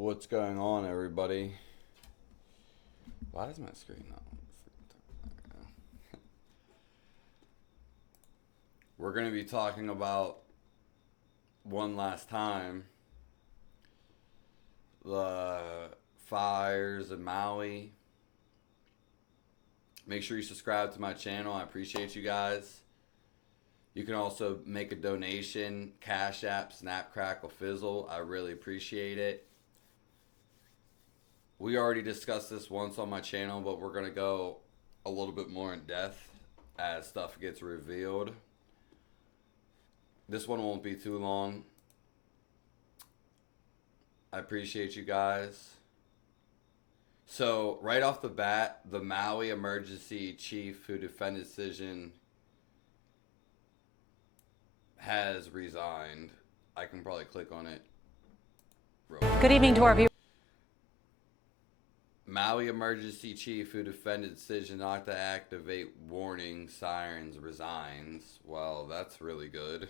What's going on, everybody? Why is my screen not? We're going to be talking about one last time the fires in Maui. Make sure you subscribe to my channel. I appreciate you guys. You can also make a donation, Cash App, Snap, Crackle, Fizzle. I really appreciate it. We already discussed this once on my channel, but we're going to go a little bit more in depth as stuff gets revealed. This one won't be too long. I appreciate you guys. So, right off the bat, the Maui emergency chief who defended decision has resigned. I can probably click on it. Good evening to our viewers. Maui emergency chief who defended decision not to activate warning sirens resigns. Well, that's really good.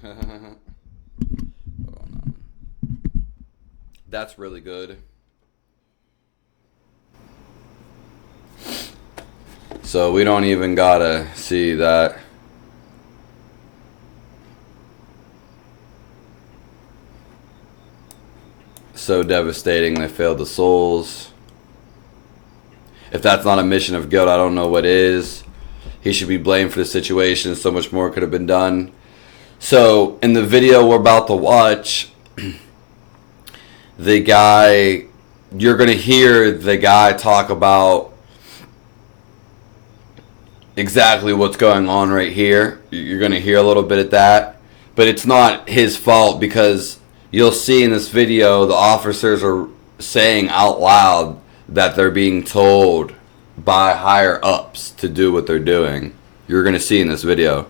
That's really good. So we don't even gotta see that. So devastating, they failed the souls. If that's not a mission of guilt, I don't know what is. He should be blamed for the situation. So much more could have been done. So in the video we're about to watch, the guy, you're going to hear the guy talk about exactly what's going on right here. You're going to hear a little bit of that. But it's not his fault, because you'll see in this video the officers are saying out loud that they're being told by higher ups to do what they're doing. You're going to see in this video.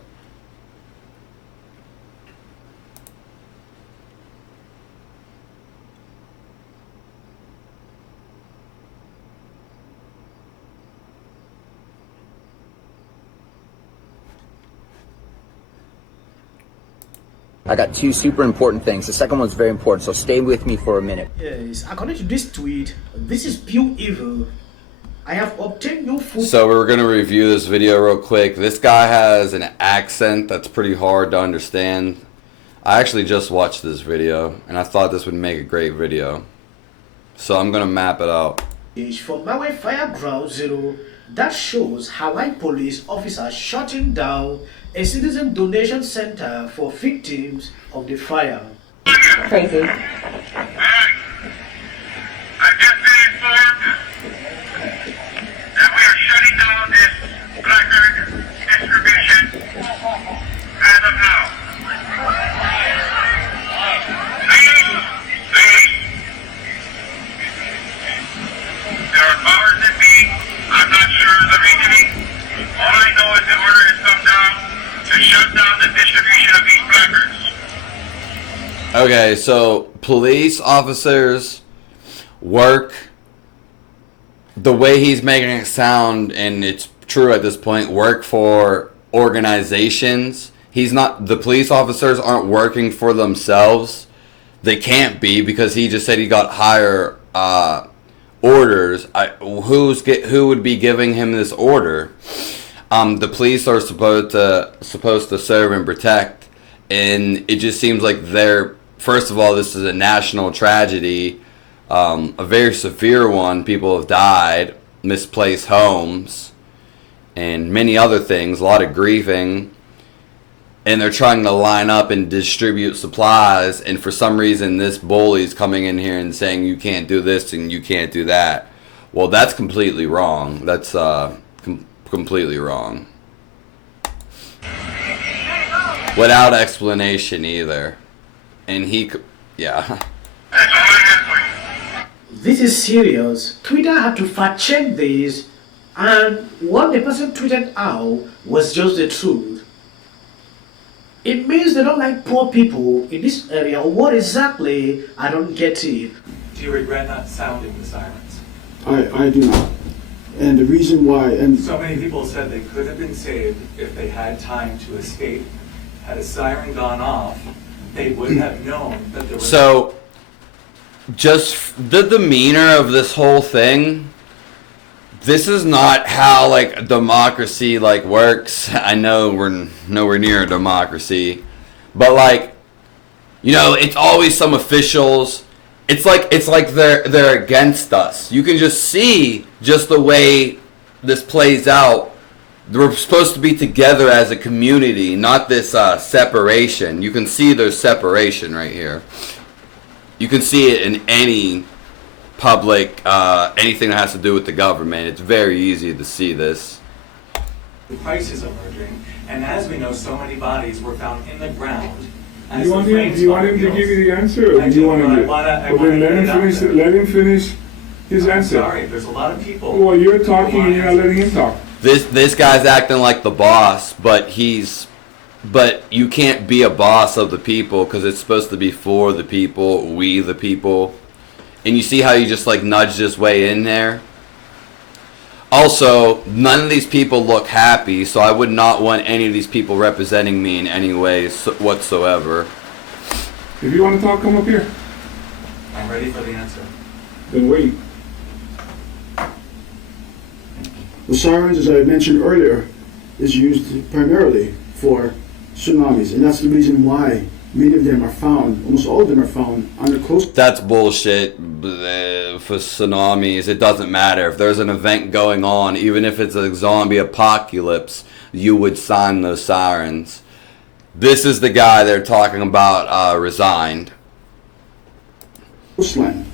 I got two super important things. The second one's very important, so stay with me for a minute. Yes, according to this tweet, this is pure evil. I have obtained no food. So we're going to review this video real quick. This guy has an accent that's pretty hard to understand. I actually just watched this video, and I thought this would make a great video. So I'm going to map it out. From Maui Fire Ground Zero that shows Hawaii police officers shutting down a citizen donation center for victims of the fire. Crazy. I've just been informed that we are shutting down this placard distribution as of now. Please, there are powers that be. I'm not sure of the reasoning. All I know is the order has come down to shut down the distribution of these placards. Okay, so police officers work, the way he's making it sound, and it's true at this point, work for organizations. He's not, the police officers aren't working for themselves. They can't be, because he just said he got higher orders. Who would be giving him this order? The police are supposed to serve and protect, and it just seems like they're, first of all, this is a national tragedy, a very severe one. People have died, misplaced homes, and many other things, a lot of grieving, and they're trying to line up and distribute supplies, and for some reason this bully's coming in here and saying you can't do this and you can't do that. Well, that's completely wrong. That's completely wrong. Without explanation either. And he, yeah. This is serious. Twitter had to fact check this, and what the person tweeted out was just the truth. It means they don't like poor people in this area. What exactly? I don't get it. Do you regret not sounding the sirens? I do not. And the reason why, and So many people said they could have been saved if they had time to escape. Had a siren gone off, they would have known that there was... So just the demeanor of this whole thing. This is not how like democracy like works. I know we're nowhere near a democracy, but like, you know, it's always some officials. It's like they're against us. You can just see just the way this plays out. We're supposed to be together as a community, not this separation. You can see there's separation right here. You can see it in any public, anything that has to do with the government. It's very easy to see this. The prices are merging, and as we know, so many bodies were found in the ground. Do you want him to give you the answer, or do you want to? Well, then let him finish his answer. Sorry, there's a lot of people. Well, you're talking and you're not letting him talk. This guy's acting like the boss, but you can't be a boss of the people because it's supposed to be for the people, we the people. And you see how you just like nudged his way in there? Also, none of these people look happy, so I would not want any of these people representing me in any way whatsoever. If you want to talk, come up here. I'm ready for the answer. Then wait. The sirens, as I mentioned earlier, is used primarily for tsunamis, and that's the reason why many of them are found, almost all of them are found on the coast. That's bullshit. For tsunamis, it doesn't matter. If there's an event going on, even if it's a zombie apocalypse, you would sign those sirens. This is the guy they're talking about resigned. Coastline.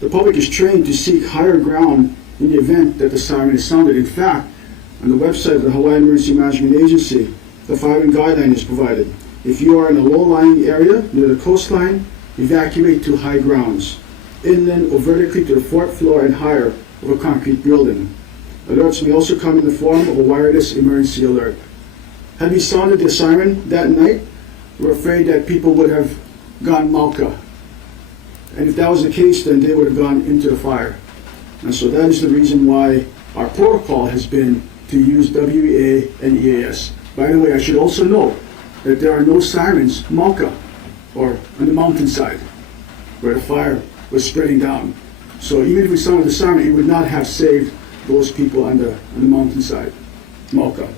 The public is trained to seek higher ground in the event that the siren is sounded. In fact, on the website of the Hawaii Emergency Management Agency, the following guideline is provided. If you are in a low-lying area near the coastline, evacuate to high grounds, inland or vertically to the fourth floor and higher of a concrete building. Alerts may also come in the form of a wireless emergency alert. Had we sounded the siren that night, we're afraid that people would have gone Malka. And if that was the case, then they would have gone into the fire. And so that is the reason why our protocol has been to use WEA and EAS. By the way, I should also note that there are no sirens, Malka, or on the mountainside, where the fire was spreading down. So even if we sounded the siren, it would not have saved those people on the mountainside, Malka.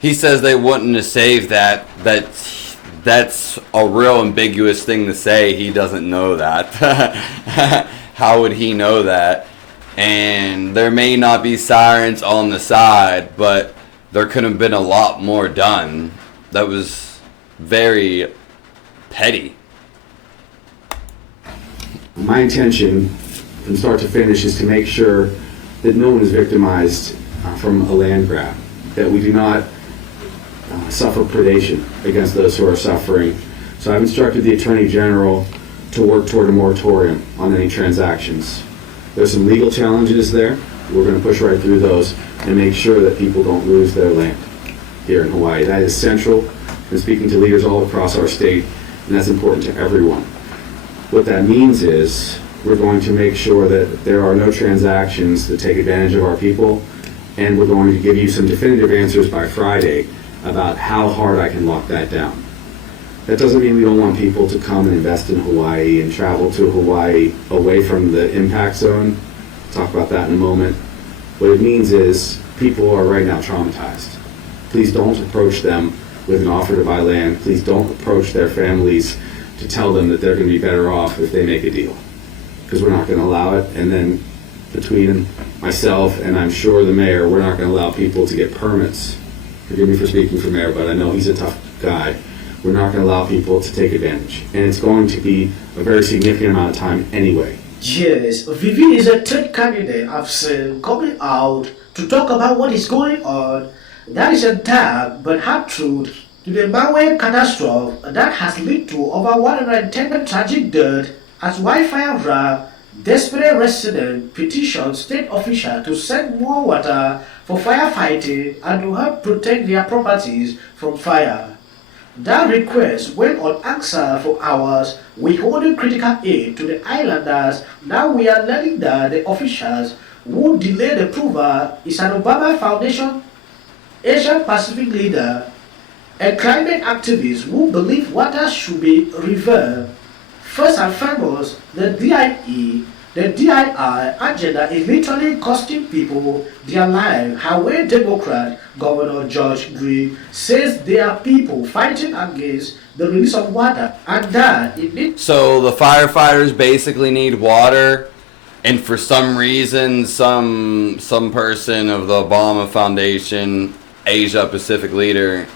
He says they wouldn't have saved that. That's a real ambiguous thing to say. He doesn't know that. How would he know that? And there may not be sirens on the side, but there could have been a lot more done. That was very petty. My intention from start to finish is to make sure that no one is victimized from a land grab, that we do not suffer predation against those who are suffering. So I've instructed the Attorney General to work toward a moratorium on any transactions. There's some legal challenges there. We're going to push right through those and make sure that people don't lose their land here in Hawaii. That is central. I'm speaking to leaders all across our state, and that's important to everyone. What that means is we're going to make sure that there are no transactions that take advantage of our people, and we're going to give you some definitive answers by Friday about how hard I can lock that down. That doesn't mean we don't want people to come and invest in Hawaii and travel to Hawaii away from the impact zone. Talk about that in a moment. What it means is people are right now traumatized. Please don't approach them with an offer to buy land. Please don't approach their families to tell them that they're going to be better off if they make a deal, because we're not going to allow it. And then between myself and I'm sure the mayor, we're not going to allow people to get permits. Forgive me for speaking for mayor, but I know he's a tough guy. We're not going to allow people to take advantage. And it's going to be a very significant amount of time anyway. Yes, Vivi is a third candidate I've seen coming out to talk about what is going on. That is a dark but hard truth to the Maui catastrophe that has led to over 110 tragic deaths as wildfire wrapped. Desperate residents petitioned state officials to send more water for firefighting and to help protect their properties from fire. That request went unanswered for hours, withholding critical aid to the islanders. Now we are learning that the officials who delayed approval is an Obama Foundation Asian Pacific leader and climate activists who believe water should be reserved First and foremost, the DII agenda is literally costing people their life. However, Democrat Governor George Green says there are people fighting against the release of water, and that it needs. So the firefighters basically need water, and for some reason, some person of the Obama Foundation, Asia Pacific leader,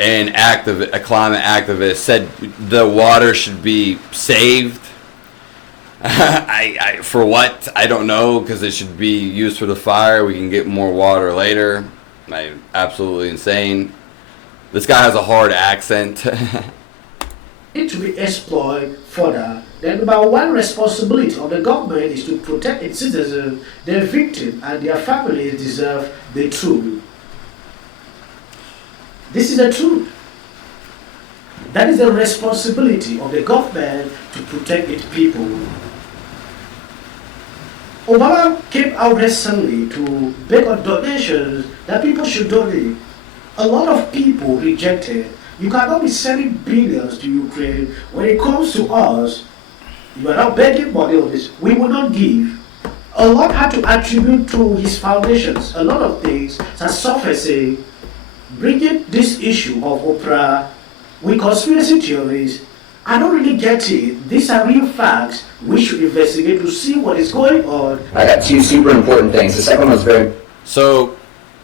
and a climate activist said the water should be saved. For what? I don't know, because it should be used for the fire. We can get more water later. Absolutely insane. This guy has a hard accent. Need to be exploited further. The number one responsibility of the government is to protect its citizens. Their victims and their families deserve the truth. This is the truth. That is the responsibility of the government to protect its people. Obama came out recently to beg on donations that people should donate. A lot of people rejected. You cannot be sending billions to Ukraine. When it comes to us, you are not begging money on this. We will not give. A lot had to attribute to his foundations. A lot of things are surfacing, bringing this issue of Oprah with conspiracy theories. I don't really get it. These are real facts. We should investigate to see what is going on. I got two super important things. The second one was very... So,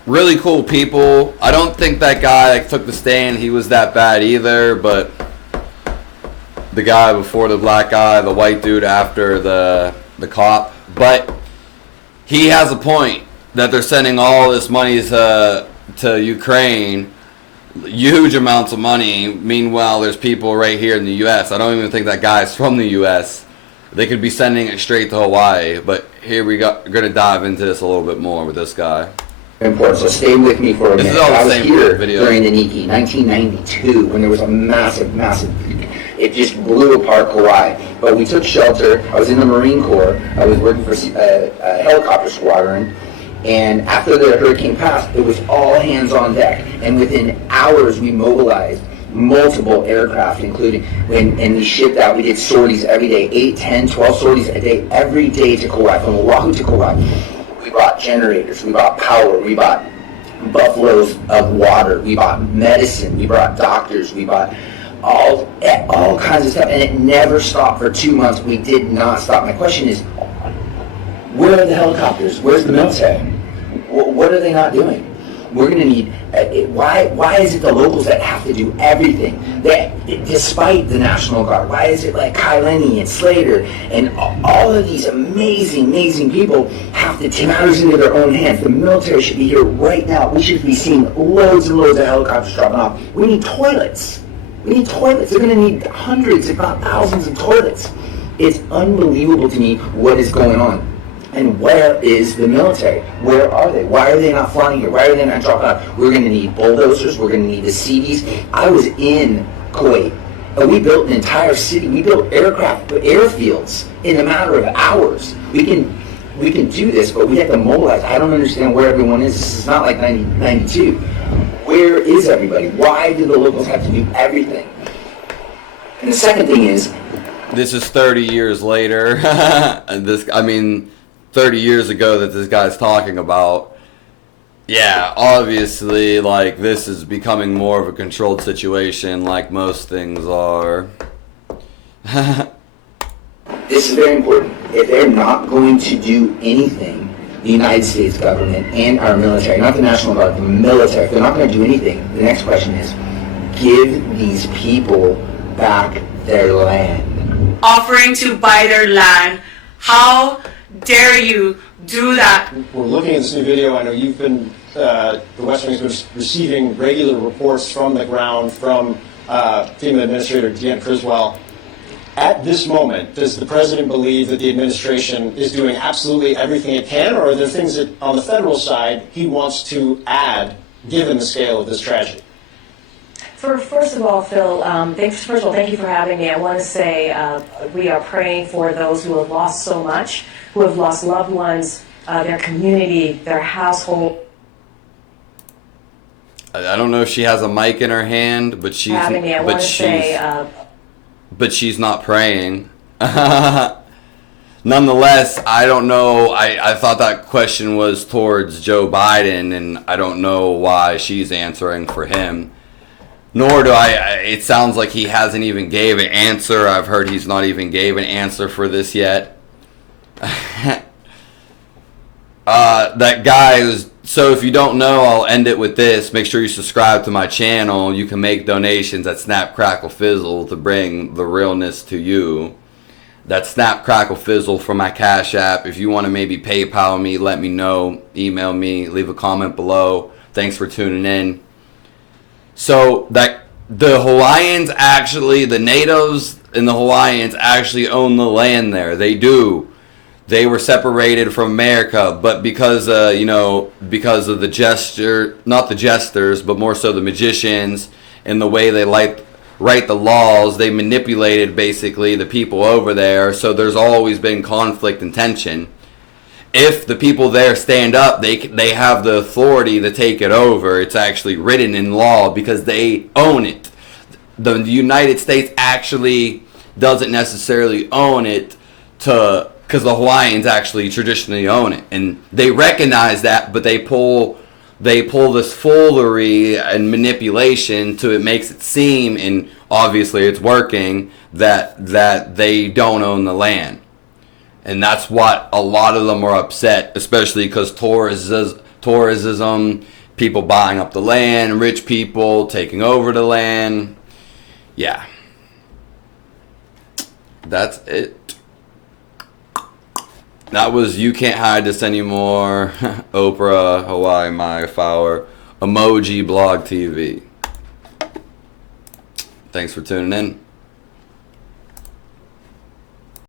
really cool people. I don't think that guy that took the stand, he was that bad either, but the guy before the black guy, the white dude after the cop. But he has a point that they're sending all this money to Ukraine. Huge amounts of money. Meanwhile, there's people right here in the U.S. I don't even think that guy's from the U.S. They could be sending it straight to Hawaii. But here we're going to dive into this a little bit more with this guy. Important, so stay with me for a minute. I was here video. during the Niki, 1992, when there was a massive, it just blew apart Kauai. But we took shelter. I was in the Marine Corps. I was working for a helicopter squadron. And after the hurricane passed, it was all hands on deck. And within hours, we mobilized multiple aircraft, including, and we shipped out, we did sorties every day, 8, 10, 12 sorties a day, every day to Kauai, from Oahu to Kauai. We brought generators, we brought power, we bought buffaloes of water, we bought medicine, we brought doctors, we bought all kinds of stuff. And it never stopped for 2 months. We did not stop. My question is, where are the helicopters? Where's the military? What are they not doing? We're going to need. Why is it the locals that have to do everything? Despite the National Guard, why is it like Kai Lenny and Slater and all of these amazing people have to take matters into their own hands? The military should be here right now. We should be seeing loads and loads of helicopters dropping off. We need toilets. We need toilets. They're going to need hundreds, if not thousands, of toilets. It's unbelievable to me what is going on. And where is the military? Where are they? Why are they not flying here? Why are they not dropping out? We're going to need bulldozers. We're going to need the CDs. I was in Kuwait, and we built an entire city. We built airfields in a matter of hours. We can do this, but we have to mobilize. I don't understand where everyone is. This is not like 1992. Where is everybody? Why do the locals have to do everything? And the second thing is, this is 30 years later. 30 years ago that this guy's talking about. Yeah, obviously, like, this is becoming more of a controlled situation, like most things are. This is very important. If they're not going to do anything, the United States government and our military, not the National Guard, the military, if they're not going to do anything, the next question is, give these people back their land. Offering to buy their land. How dare you do that? We're looking at this new video. I know you've been, the West Wing's been receiving regular reports from the ground from FEMA Administrator Deanne Criswell. At this moment, does the President believe that the administration is doing absolutely everything it can, or are there things that, on the federal side, he wants to add, given the scale of this tragedy? First of all, Phil, thank you for having me. I want to say we are praying for those who have lost so much, who have lost loved ones, their community, their household. I don't know if she has a mic in her hand, but she's but she's not praying. Nonetheless, I don't know. I thought that question was towards Joe Biden, and I don't know why she's answering for him. Nor do it sounds like he hasn't even gave an answer. I've heard he's not even gave an answer for this yet. That guy was... So if you don't know, I'll end it with this. Make sure you subscribe to my channel. You can make donations at Snap Crackle Fizzle to bring the realness to you. That's Snap Crackle Fizzle for my Cash App. If you want to maybe PayPal me, let me know. Email me. Leave a comment below. Thanks for tuning in. So that the Hawaiians actually, the natives and the Hawaiians actually own the land there. They do. They were separated from America, but because because of the not the jesters, but more so the magicians and the way they write the laws, they manipulated basically the people over there. So there's always been conflict and tension. If the people there stand up, they have the authority to take it over. It's actually written in law because they own it. The United States actually doesn't necessarily own it because the Hawaiians actually traditionally own it, and they recognize that, but they pull this foolery and manipulation to it makes it seem, and obviously it's working, that they don't own the land. And that's what a lot of them are upset, especially because tourism, people buying up the land, rich people taking over the land. Yeah. That's it. That was You Can't Hide This Anymore, Oprah, Hawaii, My Flower, Emoji Blog TV. Thanks for tuning in.